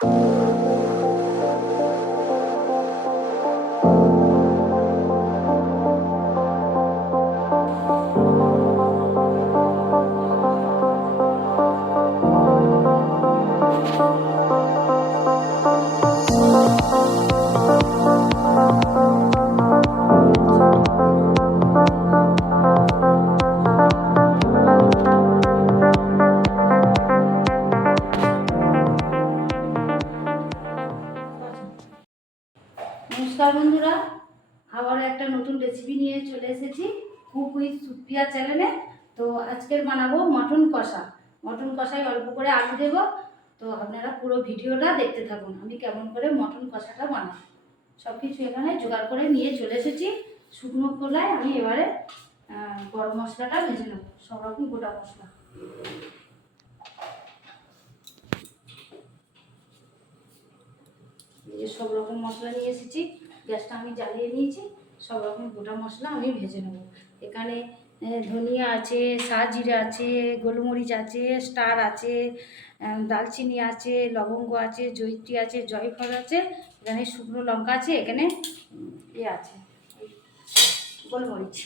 Thank. নমস্কার বন্ধুরা, আবার একটা নতুন রেসিপি নিয়ে চলে এসেছি কুক উইথ সুপ্রিয়া চ্যানেলে তো আজকের বানাবো মটন কষা। মটন কষায় অল্প করে আলু দেব। তো আপনারা পুরো ভিডিওটা দেখতে থাকুন, আমি কেমন করে মটন কষাটা বানাবো। সব কিছু এখানে জোগাড় করে নিয়ে চলে এসেছি। শুকনো খোলায় আমি এবারে গরম মশলাটা ভেজে নেব। সব রকম গোটা মশলা। সব রকম মশলা নিয়ে এসেছি। গ্যাসটা আমি জ্বালিয়ে নিয়েছি, সব রকম গোটা মশলা আমি ভেজে নেব। এখানে ধনিয়া আছে জিরে আছে, গোলমরিচ আছে, স্টার আছে দালচিনি আছে, লবঙ্গ আছে জৈত্রী আছে, জয়ফল আছে, এখানে শুকনো লঙ্কা আছে, এখানে ইয়ে আছে গোলমরিচ।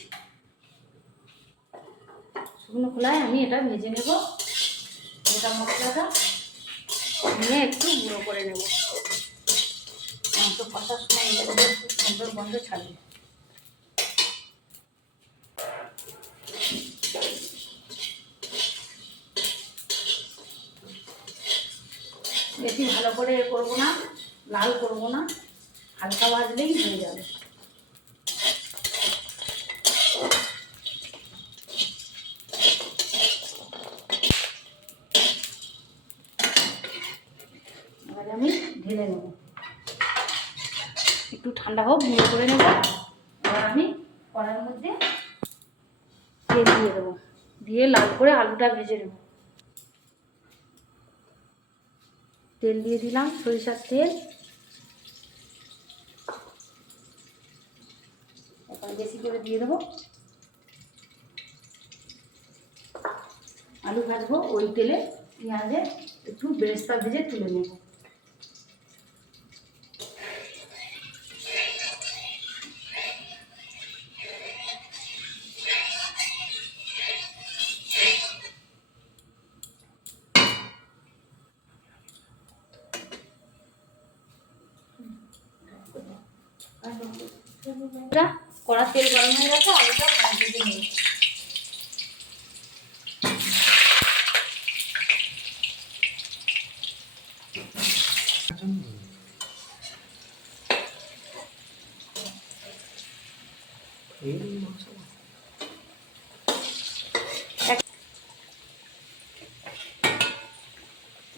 শুকনো খোলায় আমি এটা ভেজে নেব, গোটা মশলাটা, নিয়ে একটু গুঁড়ো করে নেব। মাংস কষার সময় সুন্দর গন্ধ ছাড়বে বেশি ভালো করে এ করব না, লাল করব না, হালকা ভাজলেই হয়ে যাবে। আমি ঢেলে নেব। একটু ঠান্ডা হোক, গুঁড়ো করে নেব। এবার আমি কড়ার মধ্যে তেল দিয়ে দেবো। দিয়ে লাল করে আলুটা ভেজে নেব। তেল দিয়ে দিলাম সরিষার তেল। এখন বেশি করে দিয়ে দেবো। আলু ভাজবো, ওই তেলে পেঁয়াজে একটু বেরেস্তা ভেজে তুলে নেব। গরম হয়ে গেছে, আলুটা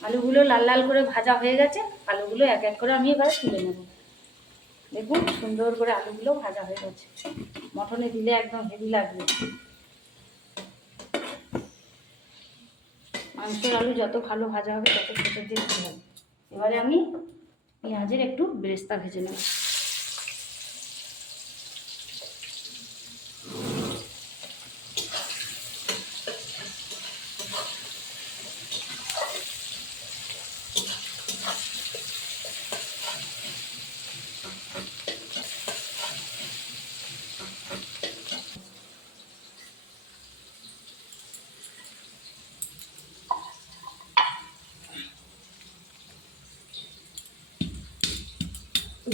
আলুগুলো লাল লাল করে ভাজা হয়ে গেছে, আলুগুলো এক এক করে আমি এবারে তুলে নেব। দেখুন সুন্দর করে আলুগুলো ভাজা হয়ে গেছে। মটনে দিলে একদম হেভি লাগবে। মাংসের আলু যত ভালো ভাজা হবে, তত খেতে দিয়ে হবে। এবারে আমি পেঁয়াজের একটু বেরেস্তা ভেজে নেব।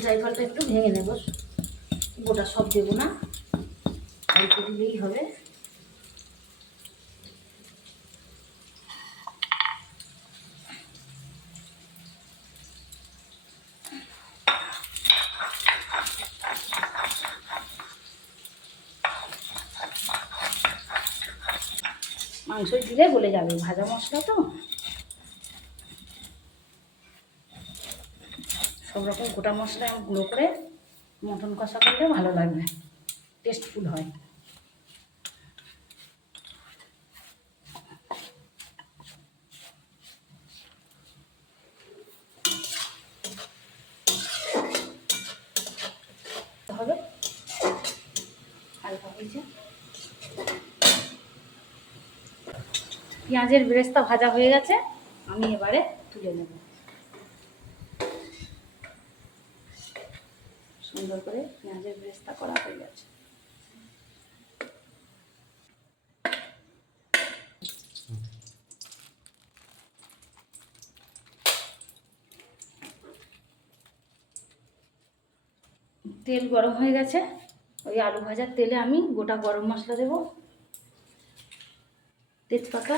জায়ফলটা একটু ভেঙে নেব। গোটা সব দেবো না। অল্প দিলেই হবে। মাংস দিলে গলে যাবে। ভাজা মশলা তো। সব রকম গোটা মশলা গুঁড়ো করে মটন কষা করলে ভালো লাগবে টেস্টফুল হয়। পেঁয়াজের বেরেস্তা ভাজা হয়ে গেছে, আমি এবারে তুলে নেব। পেঁয়াজের ব্রেস্তা করা হয়ে গেছে। তেল গরম হয়ে গেছে। ওই আলু ভাজার তেলে আমি গোটা গরম মশলা দেব। তেজপাতা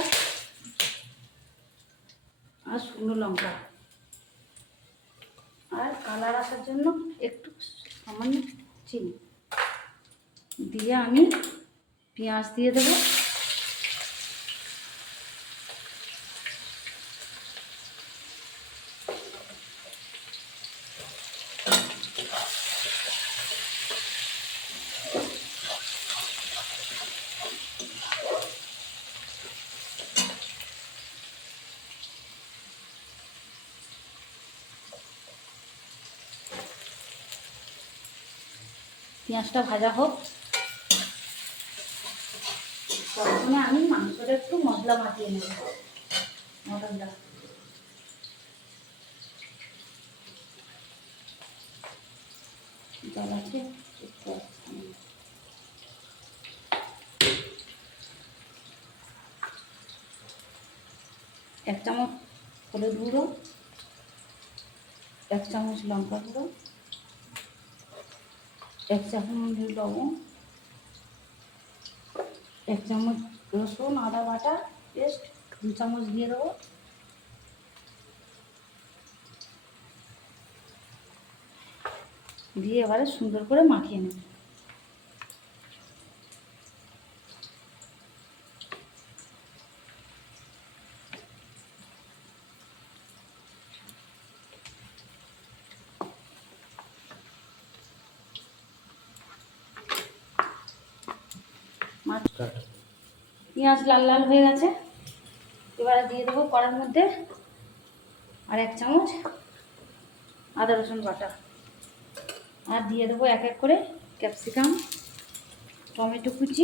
আর শুকনো লঙ্কা। আর কালার আসার জন্য একটু সামান্য চিনি। দিয়ে আমি পেঁয়াজ দিয়ে দেবো। পেঁয়াজটা ভাজা হোক। ততক্ষণে আমি মাংসটা একটু মশলা মাখিয়ে নেব। মটনটা। এক চামচ হলুদ গুঁড়ো, এক চামচ লঙ্কা গুঁড়ো এক চামচ লবণ, এক চামচ রসুন, আদা বাটা পেস্ট দু চামচ দিয়ে দেবো। দিয়ে এবারে সুন্দর করে মাখিয়ে নেব। পেঁয়াজ লাল লাল হয়ে গেছে। এবারে দিয়ে দেবো কড়ার মধ্যে আর এক চামচ আদা রসুন বাটা। আর দিয়ে দেবো এক এক করে ক্যাপসিকাম, টমেটো কুচি।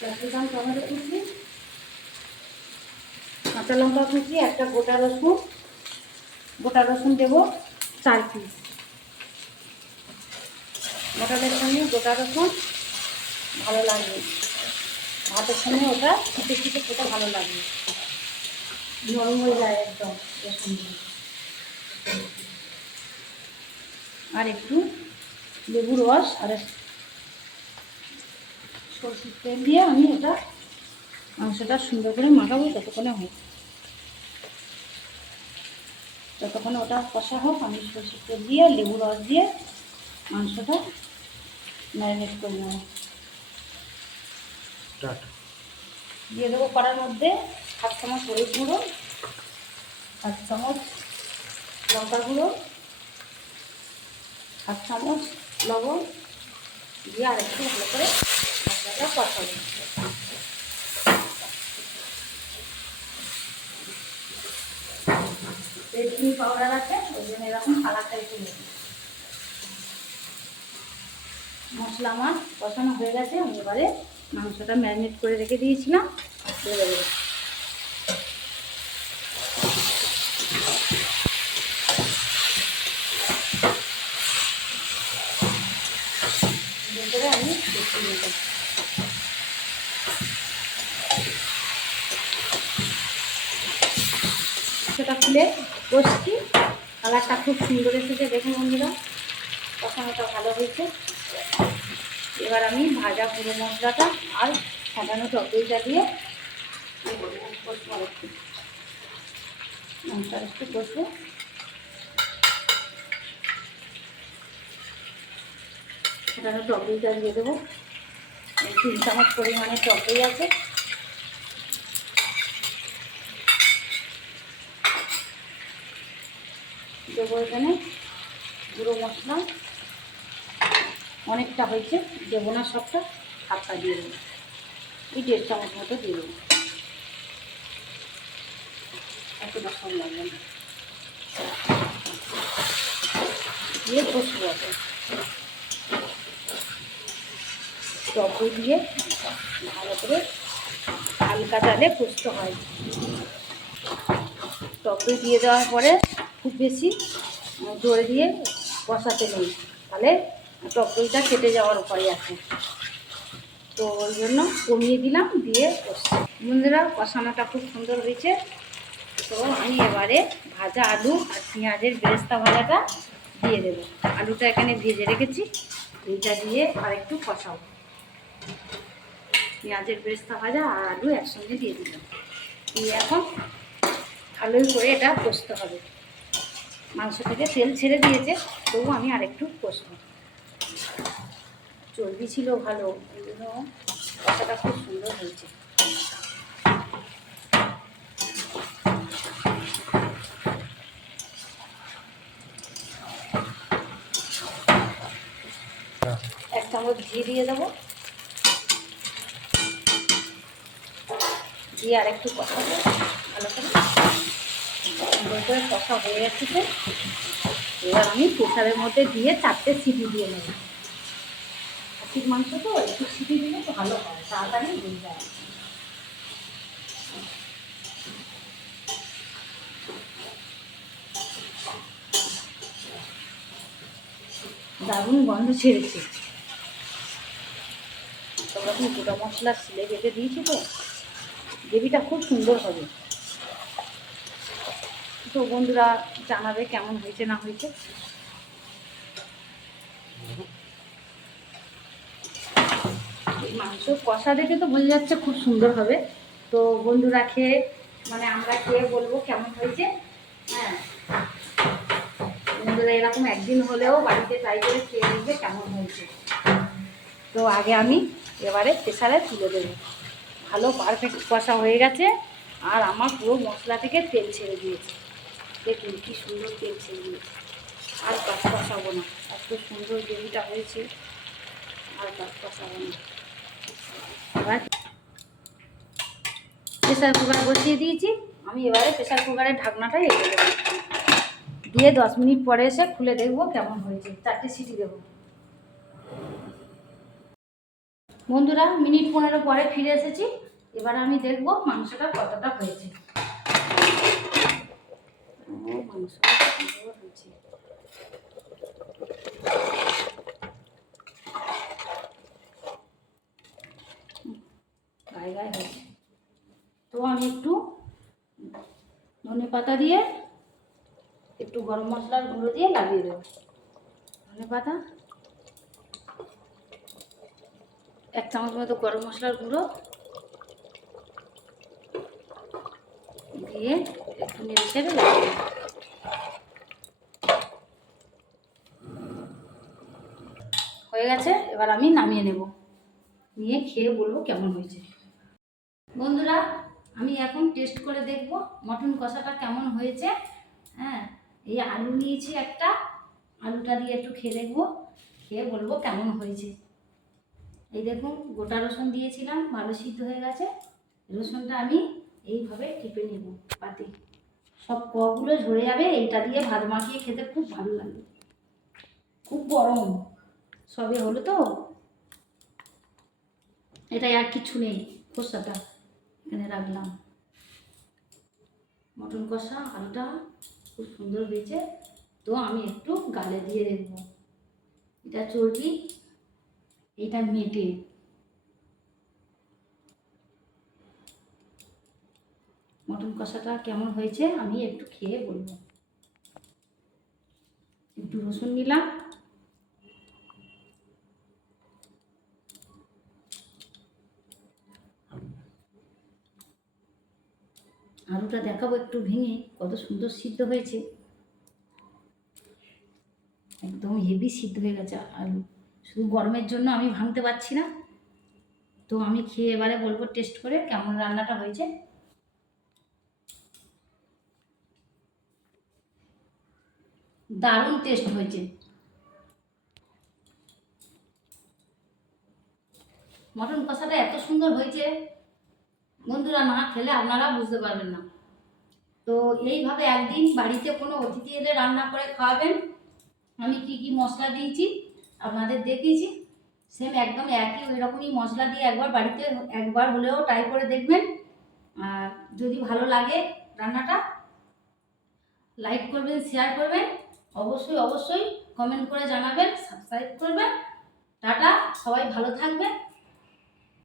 ক্যাপসিকাম, টমেটো কুচি, কাঁচা লঙ্কা কুচি, একটা গোটা রসুন। গোটা রসুন দেবো চার পিস মটনের সঙ্গে গোটা রসুন ভালো লাগবে। ভাতের সঙ্গে ওটা ফুটে ফুটে খেতে ভালো লাগবে। নরম হয়ে যায় একদম দিয়ে। আর একটু লেবুর রস আর সরষের তেল দিয়ে আমি ওটা মাংসটা সুন্দর করে মাখাবো ততক্ষণে হয়। ততক্ষণে ওটা কষা হোক, আমি সরষের তেল দিয়ে লেবু রস দিয়ে মাংসটা ম্যারিনেট করে নেব। দিয়ে দেবো কড়ার মধ্যে হাফ চামচ হলুদ গুঁড়ো হাফ চামচ লঙ্কা গুঁড়ো হাফ চামচ লবণ দিয়ে আর একটু ভালো করে মশলাটা কষাবো। পাউডার আছে ওই জন্য এরকম কালারটা একটু মশলা আমার কষানো হয়ে গেছে, আমি এবারে মাংসটা ম্যারিনেট করে রেখে দিয়েছিলাম সেটা খুলে বসছি কালারটা খুব সুন্দর এসেছে, দেখুন বন্ধুরা, কষানোটা ভালো হয়েছে। এবার আমি ভাজা পুরো মশলাটা আর সাজানো টকদইটা দিয়ে আর একটু কষবো। সাজানো টকদইটা দিয়ে দেবো। তিন চামচ পরিমাণে টকদই আছে। দেবো এখানে গুঁড়ো মশলা। অনেকটা হয়েছে, দেবো না সবটা, হাতটা দিয়ে দেবো। এই দেড় চামচ মতো দিয়ে দেবো। এত মশলা লাগবে না। দিয়ে কষবো এখন টক দিয়ে ভালো করে হালকা জালে কষতে হয়। টক দিয়ে দেওয়ার পরে খুব বেশি জোরে দিয়ে কষাতে নেই। তাহলে টক দইটা কেটে যাওয়ার উপায় আছে। তো ওই জন্য কমিয়ে দিলাম, দিয়ে বন্ধুরা, কষানোটা খুব সুন্দর হয়েছে। তো আমি এবারে ভাজা আলু আর পেঁয়াজের বেরেস্তা ভাজাটা দিয়ে দেবো। আলুটা এখানে ভেজে রেখেছি। এইটা দিয়ে আর একটু কষাবো। পেঁয়াজের বেরেস্তা ভাজা আর আলু একসঙ্গে দিয়ে দিলাম। দিয়ে এখন ভালোই করে এটা কষতে হবে। মাংস থেকে তেল ছেড়ে দিয়েছে, তবু আমি আরেকটু কষবো। চর্বি ছিল ভালো এই জন্য খুব সুন্দর হয়েছে। এক চামচ ঘি দিয়ে দেবো। দিয়ে আর একটু কষাবো ভালো করে। সুন্দর করে কষা হয়ে যাচ্ছে এবার আমি প্রেসারের মধ্যে দিয়ে চারটে সিটি দিয়ে নেব। খাসির মাংস তো, একটু সিটি দিলে তো ভালো হয়, তাড়াতাড়ি হয়ে যায়। দারুণ গন্ধ ছেড়েছে। সব রকম গোটা মশলা সিলে বেটে দিয়েছি তো? গ্রেভিটা খুব সুন্দর হবে। তো বন্ধুরা, জানাবে কেমন হয়েছে না হয়েছে। মাংস। কষা দেখে তো বোঝা যাচ্ছে খুব সুন্দর হবে। তো বন্ধুরা খেয়ে মানে আমরা খেয়ে বলব কেমন হয়েছে। হ্যাঁ। বন্ধুরা এরকম একদিন হলেও বাড়িতে ট্রাই করে খেয়ে দেখবে কেমন হয়েছে। তো আগে আমি এবারে প্রেশারে তুলে দেবো। ভালো পারফেক্ট কষা হয়ে গেছে। আর আমার পুরো মশলা থেকে তেল ছেড়ে দিয়েছে। দেখুন কি সুন্দর তেল ছেড়ে দিয়েছে। আর কাজ কষাবো না। এত সুন্দর গ্রেভিটা হয়েছে। আর কাজ কষাবো না। এবার প্রেসার কুকার বসিয়ে দিয়েছি। আমি এবারে প্রেশার কুকারের ঢাকনাটা রেখে দেবো। দিয়ে দশ মিনিট পরে এসে খুলে দেখব কেমন হয়েছে। চারটে সিটি দেবো। বন্ধুরা, মিনিট পনেরো পরে ফিরে এসেছি। এবার আমি দেখব মাংসটা কতটা হয়েছে। মাংসটা হয়েছে। গায়ে গায়ে হয়েছে তো আমি একটু ধনে পাতা দিয়ে একটু গরম মশলার গুঁড়ো দিয়ে লাগিয়ে দেবো। ধনে পাতা, এক চামচ মতো গরম মশলার গুঁড়ো দিয়ে একটু নেড়ে ছেড়ে লাগিয়ে। হয়ে গেছে, এবার আমি নামিয়ে নেব। নিয়ে খেয়ে বলব কেমন হয়েছে। বন্ধুরা, আমি এখন টেস্ট করে দেখব মটন কষাটা কেমন হয়েছে। হ্যাঁ এই আলু নিয়েছি একটা, আলুটা দিয়ে একটু খেয়ে দেখব, খেয়ে বলব কেমন হয়েছে। এই দেখুন, গোটা রসুন দিয়েছিলাম, ভালো সিদ্ধ হয়ে গেছে। রসুনটা আমি এইভাবে টিপে নেব পাতে। সব কগুলো ঝরে যাবে, এইটা দিয়ে ভাত মাখিয়ে খেতে খুব ভালো লাগবে খুব গরম। সবে হলো তো। এটাই আর কিছু নেই খোসাটা। এখানে রাখলাম। মটন কষা, আলুটা খুব সুন্দর হয়েছে। তো আমি একটু গালে দিয়ে দেখব। এটা চর্বি, এটা মেটে। মটন কষাটা কেমন হয়েছে আমি একটু খেয়ে বলব। একটু রসুন নিলাম। আলুটা দেখাবো একটু ভেঙে, কত সুন্দর সিদ্ধ হয়েছে। একদম হেভি সিদ্ধ হয়ে গেছে আলু। শুধু গরমের জন্য আমি ভাঙতে পারছি না। তো আমি খেয়ে এবারে বলব টেস্ট করে কেমন রান্নাটা হয়েছে। দারুণ টেস্ট হয়েছে। মটন কষাটা এত সুন্দর হয়েছে। বন্ধুরা না খেলে আপনারা বুঝতে পারবেন না। তো এইভাবে একদিন বাড়িতে কোনো অতিথি এলে রান্না করে খাওয়াবেন। আমি কি কি মশলা দিয়েছি আপনাদের দেখিয়েছি। সেম একদম একই ওই রকমই মশলা দিয়ে একবার বাড়িতে, একবার হলেও ট্রাই করে দেখবেন। আর যদি ভালো লাগে রান্নাটা লাইক করবেন শেয়ার করবেন। অবশ্যই অবশ্যই কমেন্ট করে জানাবেন সাবস্ক্রাইব করবেন। টাটা, সবাই ভালো থাকবেন।